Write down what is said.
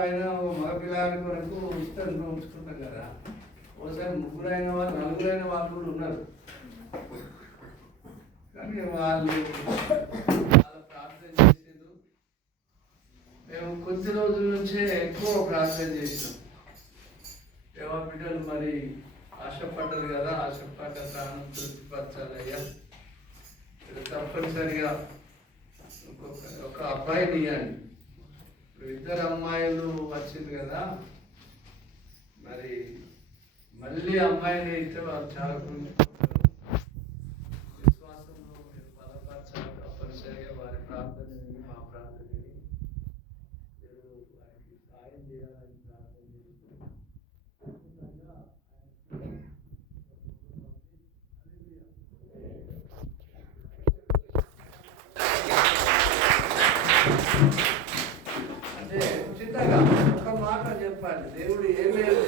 ఆయన మగ పిల్లగాడి వరకు ఉంచుకుంటాం కదా. ఒకసారి ముగ్గురు అయిన వాళ్ళు, నలుగురైన వాళ్ళు కూడా ఉన్నారు. కానీ వాళ్ళు ప్రార్థన చేసేది మేము కొద్ది రోజుల నుంచే ఎక్కువ ప్రార్థన చేసినాం. దేవా బిడ్డలు మరి ఆశపడ్డరు కదా, ఆశపడ్డ ప్రాణం తృప్తిపరచాలయ్యా. తప్పనిసరిగా ఒక అబ్బాయిని ఇవ్వండి. ఇద్దరు అమ్మాయిలు వచ్చింది కదా, మరి మళ్ళీ అమ్మాయిని ఇస్తే వాళ్ళు చాలా విశ్వాసంలో మీరు బలపరచాలి. తప్పనిసరిగా వారి ప్రార్థన మా ప్రార్థన వారికి సాయం చేయాలని ప్రార్థన చేస్తున్నాం. అంటే చిన్నగా ఒక మాట చెప్పాలి. దేవుడు ఏమేమి